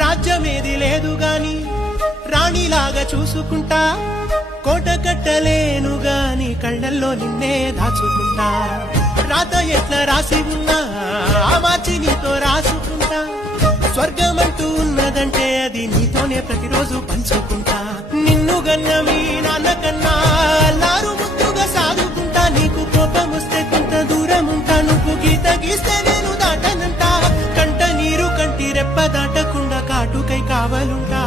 రాజ్యమేది లేదు గాని రాణిలాగా చూసుకుంటా, కోట కట్టలేను గాని కళ్ళల్లో నిన్నే దాచుకుంటా. రాత ఎట్లా రాసి ఉన్నా ఆ మార్చి నీతో రాసుకుంటా. స్వర్గమంటూ ఉన్నదంటే అది నీతోనే ప్రతిరోజు పంచుకుంటా. నిన్ను గన్న మీ నాన్న కన్నా లారు ముద్దుగా సాదుకుంటా. నీకు కోపం వస్తే కొంత దూరం ఉంటా, నువ్వు గీత గీస్తే నేను దాటనంటా. కంట నీరు కంటి రెప్ప దాటకుండా కాటుకై కావాలుంటా.